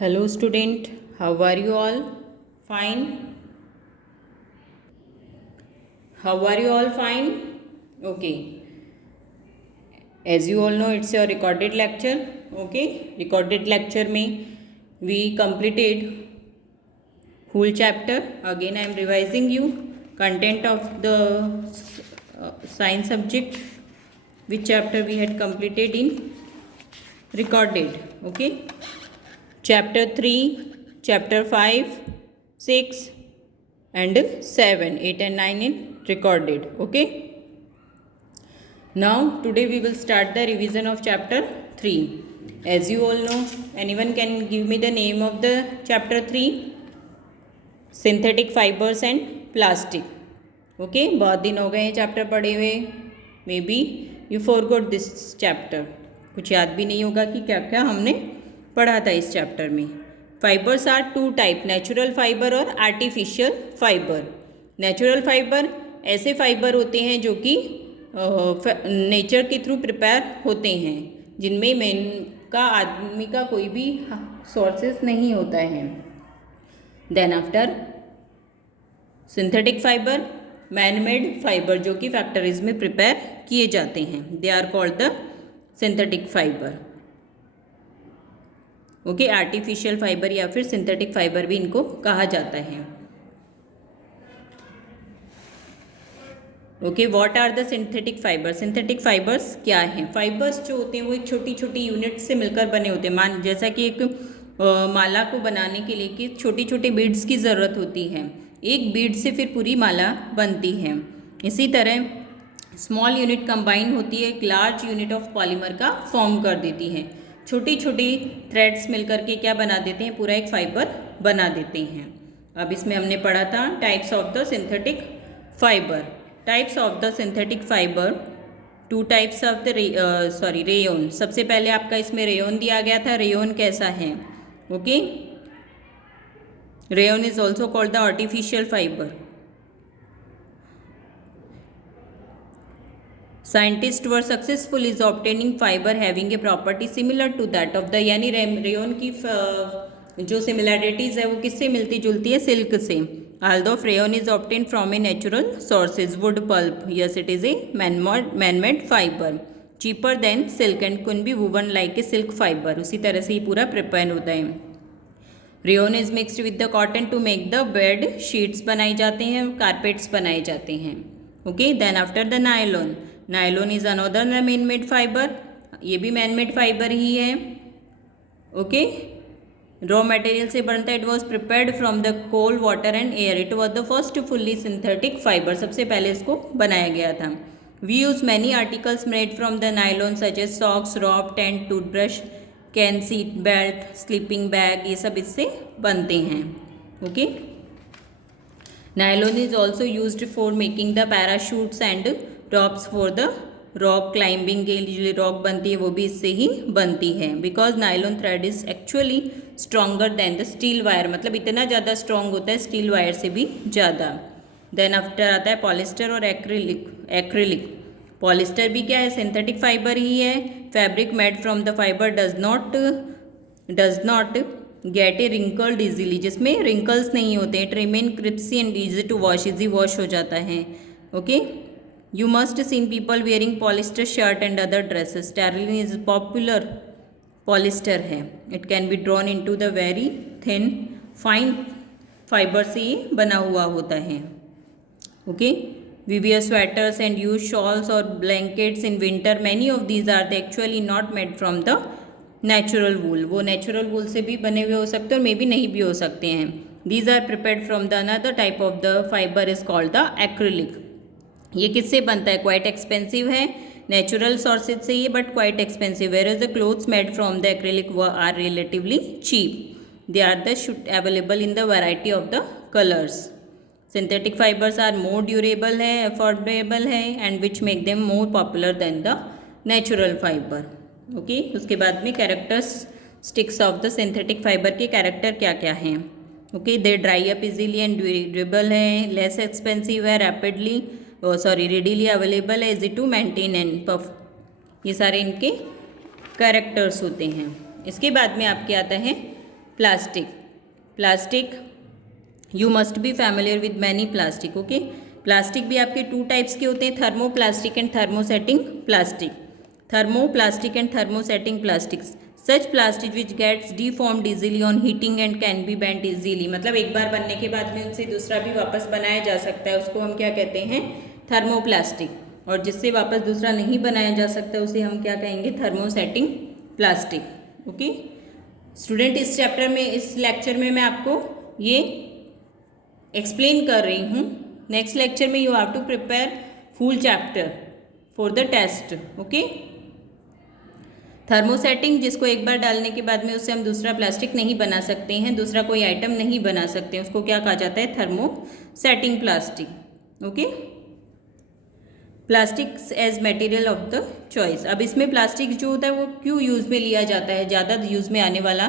Hello student, how are you all? Fine. How are you all fine? Okay. As you all know, it's your recorded lecture. Okay. Recorded lecture में we completed whole chapter. Again I am revising you content of the science subject, which chapter we had completed in recorded. Okay. Chapter 3, Chapter 5, 6 and 7, 8 and 9 in recorded. Okay. Now today we will start the revision of Chapter 3. As you all know, anyone can give me the name of the Chapter 3? Synthetic fibers and plastic. Okay. बहुत दिन हो गए हैं chapter पढ़े हुए. May be you forgot this chapter. कुछ याद भी नहीं होगा कि क्या क्या हमने पढ़ा था इस चैप्टर में. Fibres are two type, natural fibre और आर्टिफिशियल फाइबर. नेचुरल फाइबर ऐसे फाइबर होते हैं जो कि नेचर के थ्रू प्रिपेयर होते हैं, जिनमें मैन का आदमी का कोई भी सोर्सेस नहीं होता है. Then after synthetic fibre, man made fibre जो कि फैक्ट्रीज में प्रिपेयर किए जाते हैं. They are called the synthetic fibre. Okay. Artificial fibre या फिर सिंथेटिक फाइबर भी इनको कहा जाता है. Okay. What are the synthetic fibre? Synthetic fibres क्या हैं? फाइबर्स जो होते हैं वो एक छोटी छोटी यूनिट से मिलकर बने होते हैं. जैसा कि एक माला को बनाने के लिए कि छोटी छोटी बीड्स की ज़रूरत होती है, एक बीड से फिर पूरी माला बनती है. इसी तरह स्मॉल यूनिट कंबाइन होती है, एक लार्ज यूनिट ऑफ पॉलीमर का फॉर्म कर देती है. छोटी छोटी थ्रेड्स मिलकर के क्या बना देते हैं? पूरा एक फाइबर बना देते हैं. अब इसमें हमने पढ़ा था types of the synthetic fibre. Types of the synthetic fibre, two types of the rayon. सबसे पहले आपका इसमें रेयोन दिया गया था. रेयोन कैसा है? Okay. Rayon is also called the artificial fibre. Scientists were successful in obtaining fiber having a property similar to that of the, यानी रेयोन की जो सिमिलैरिटीज़ है वो किससे मिलती जुलती है? सिल्क से. Although rayon is obtained from a natural sources, wood pulp, yes it is a man-made fiber, cheaper than silk and can be woven like a silk fiber. उसी तरह से ही पूरा प्रिपेयर होता है. Rayon is mixed with the cotton to make the bed sheets बनाई जाते हैं, carpets बनाए जाते हैं. Okay. Then after the nylon. Nylon is another man made fibre. ये भी मैन मेड फाइबर ही है. ओके. रॉ मटेरियल से बनता है. It was prepared from the coal, water and air. It was the first fully synthetic fibre. सबसे पहले इसको बनाया गया था. We use many articles made from the nylon such as socks, robe, tent, toothbrush, can, seat belt, sleeping bag. ये सब इससे बनते हैं. Okay. Nylon is also used for making the parachutes and ropes for the rock climbing के लिए rock बनती है, वो भी इससे ही बनती है. Because nylon thread is actually stronger than the steel wire. मतलब इतना ज़्यादा स्ट्रॉन्ग होता है स्टील वायर से भी ज़्यादा. देन आफ्टर आता है पॉलिस्टर और एक्रिलिक. पॉलिस्टर भी क्या है? सिंथेटिक फाइबर ही है. Fabric made from the fibre does not get a wrinkled easily. जिसमें रिंकल्स नहीं होते. It remain crispy and easy to wash. Easy wash हो जाता है. Okay. You must seen people wearing polyester shirt and other dresses. Terylene is popular polyester है. It can be drawn into the very thin fine fiber से ये बना हुआ होता है. Okay. We wear sweaters and use shawls or blankets in winter. Many of these are actually not made from the natural wool. वो natural wool से भी बने हुए हो सकते हैं और मे भी नहीं भी हो सकते हैं. These are prepared from the another type of the fiber is called the acrylic. ये किससे बनता है? क्वाइट एक्सपेंसिव है. नेचुरल सोर्सेज से ये, but quite expensive. Where is the clothes made from the acrylic are relatively cheap. They are the available in the variety of the colours. Synthetic fibres are more durable है, affordable है and which make them more popular than the natural fibre. Okay. उसके बाद में characteristics of the synthetic fibre के character क्या क्या हैं? Okay. They dry up easily and durable है, लेस एक्सपेंसिव है, रैपिडली रेडीली अवेलेबल है, easy to maintain and puff. ये सारे इनके कैरेक्टर्स होते हैं. इसके बाद में आपके आता है plastic you must be familiar with many plastic. Okay, plastic भी आपके 2 टाइप्स के होते हैं, thermoplastic and thermosetting plastic. Thermoplastic and thermosetting plastics, such plastic which gets deformed easily on heating and can be bent easily. मतलब एक बार बनने के बाद में उनसे दूसरा भी वापस बनाया जा सकता है, उसको हम क्या कहते हैं, थर्मोप्लास्टिक. और जिससे वापस दूसरा नहीं बनाया जा सकता उसे हम क्या कहेंगे, थर्मोसेटिंग प्लास्टिक. ओके स्टूडेंट, इस चैप्टर में, इस लेक्चर में मैं आपको ये एक्सप्लेन कर रही हूँ. नेक्स्ट लेक्चर में you have to prepare full chapter for the test. Okay, thermosetting, जिसको एक बार डालने के बाद में उससे हम दूसरा प्लास्टिक नहीं बना सकते हैं, दूसरा कोई आइटम नहीं बना सकते हैं, उसको क्या कहा जाता है, thermosetting plastic. Okay, plastics as material of the choice. अब इसमें प्लास्टिक जो होता है वो क्यों यूज़ में लिया जाता है, ज़्यादा यूज़ में आने वाला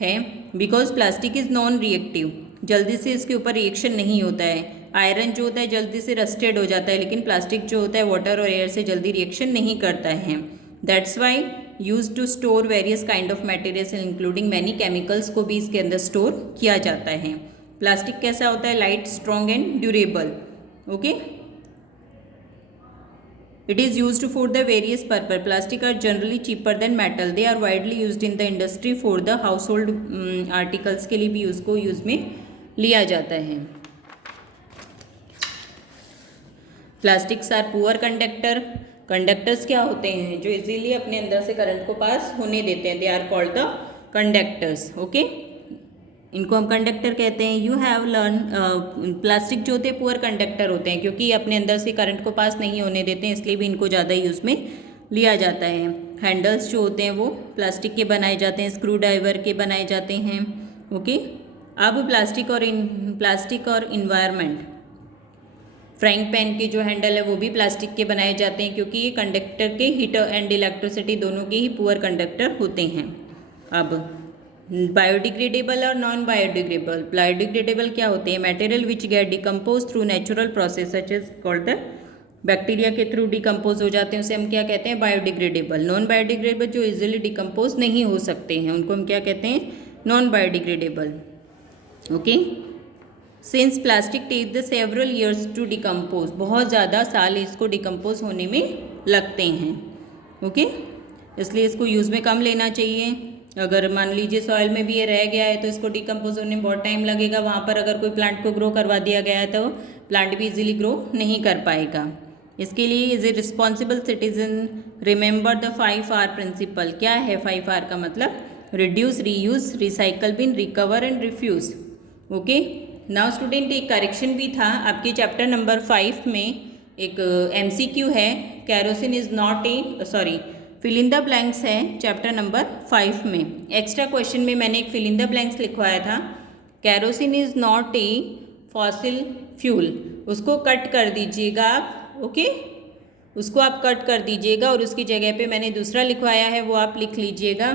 है, because plastic is non reactive. जल्दी से इसके ऊपर रिएक्शन नहीं होता है. आयरन जो होता है जल्दी से रस्टेड हो जाता है, लेकिन प्लास्टिक जो होता है वाटर और एयर से जल्दी रिएक्शन नहीं करता है. That's why use to store various kind of materials including many chemicals को भी इसके अंदर स्टोर किया जाता है. प्लास्टिक कैसा होता है, light, strong and durable. Okay, it is used for the various purpose. Plastic are generally cheaper than metal. They are widely used in the industry for the household articles के लिए भी उसको यूज़ में लिया जाता है. Plastics are poor conductor. Conductors क्या होते हैं, जो इजीली अपने अंदर से करंट को पास होने देते हैं. They are called the conductors. Okay, इनको हम कंडक्टर कहते हैं. यू हैव लर्न, प्लास्टिक जो होते हैं पुअर कंडक्टर होते हैं, क्योंकि अपने अंदर से करंट को पास नहीं होने देते हैं, इसलिए भी इनको ज़्यादा यूज़ में लिया जाता है. हैंडल्स जो होते हैं वो प्लास्टिक के बनाए जाते हैं, स्क्रू ड्राइवर के बनाए जाते हैं. ओके, अब प्लास्टिक और इन्वायरमेंट, फ्राइंग पैन के जो हैंडल है वो भी प्लास्टिक के बनाए जाते हैं, क्योंकि ये कंडक्टर के हीट एंड इलेक्ट्रिसिटी दोनों के ही पुअर कंडक्टर होते हैं. अब बायोडिग्रेडेबल और नॉन बायोडिग्रेडेबल. बायोडिग्रेडेबल क्या होते हैं, material which get decompose through natural process such as called the, bacteria के थ्रू डिकम्पोज हो जाते हैं, उसे हम क्या कहते हैं, बायोडिग्रेडेबल. नॉन बायोडिग्रेडेबल जो इजीली डिकम्पोज नहीं हो सकते हैं, उनको हम क्या कहते हैं, non biodegradable. Okay, since plastic take the several years to decompose, बहुत ज़्यादा साल इसको डिकम्पोज होने में लगते हैं. ओके, इसलिए इसको यूज़ में कम लेना चाहिए. अगर मान लीजिए सॉइल में भी ये रह गया है तो इसको डिकम्पोज होने में बहुत टाइम लगेगा. वहाँ पर अगर कोई प्लांट को ग्रो करवा दिया गया है तो प्लांट भी इजीली ग्रो नहीं कर पाएगा. इसके लिए is a responsible citizen remember the 5R principle. क्या है 5R का मतलब, reduce, reuse, recycle bin, recover and refuse. Okay, now student, एक करेक्शन भी था आपके चैप्टर नंबर 5 में. एक MCQ है, kerosene is not a, sorry, fill in the blanks है चैप्टर नंबर 5 में. एक्स्ट्रा क्वेश्चन में मैंने एक फिल इन द ब्लैंक्स लिखवाया था, kerosene is not a fossil fuel. उसको कट कर दीजिएगा आप. ओके, उसको आप कट कर दीजिएगा और उसकी जगह पे मैंने दूसरा लिखवाया है, वो आप लिख लीजिएगा.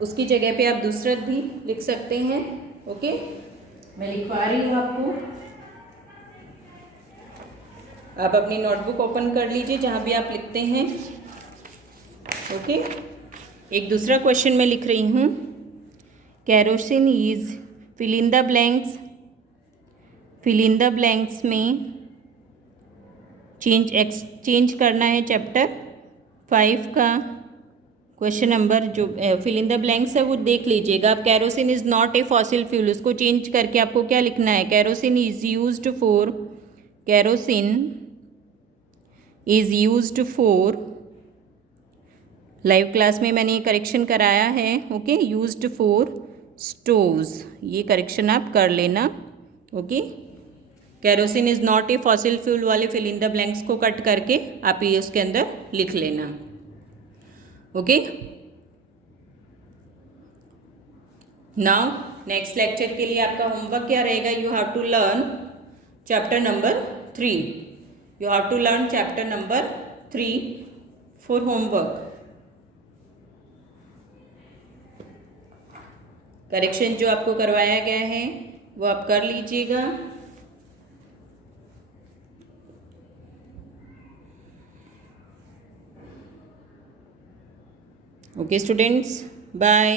उसकी जगह पे आप दूसरा भी लिख सकते हैं. ओके, मैं लिखवा रही हूँ आपको. आप अपनी नोटबुक ओपन कर लीजिए जहाँ भी आप लिखते हैं. ओके, एक दूसरा क्वेश्चन मैं लिख रही हूँ, kerosene is, fill in the blanks. Fill in the blanks में चेंज करना है चैप्टर 5 का क्वेश्चन नंबर. जो फिल इन द ब्लैंक्स है वो देख लीजिएगा आप. Kerosene is not a fossil fuel, उसको चेंज करके आपको क्या लिखना है, kerosene is used for, kerosene is used for, live class में मैंने ये करेक्शन कराया है. ओके, यूज्ड फॉर स्टोव्स, ये करेक्शन आप कर लेना. Okay, kerosene is not a fossil fuel वाले फिल इन द ब्लैंक्स को कट करके आप ये उसके अंदर लिख लेना. ओके, नाउ नेक्स्ट लेक्चर के लिए आपका होमवर्क क्या रहेगा, you have to learn chapter number 3. You have to learn chapter number 3 for homework. Correction जो आपको करवाया गया है वो आप कर लीजिएगा. Okay students, bye.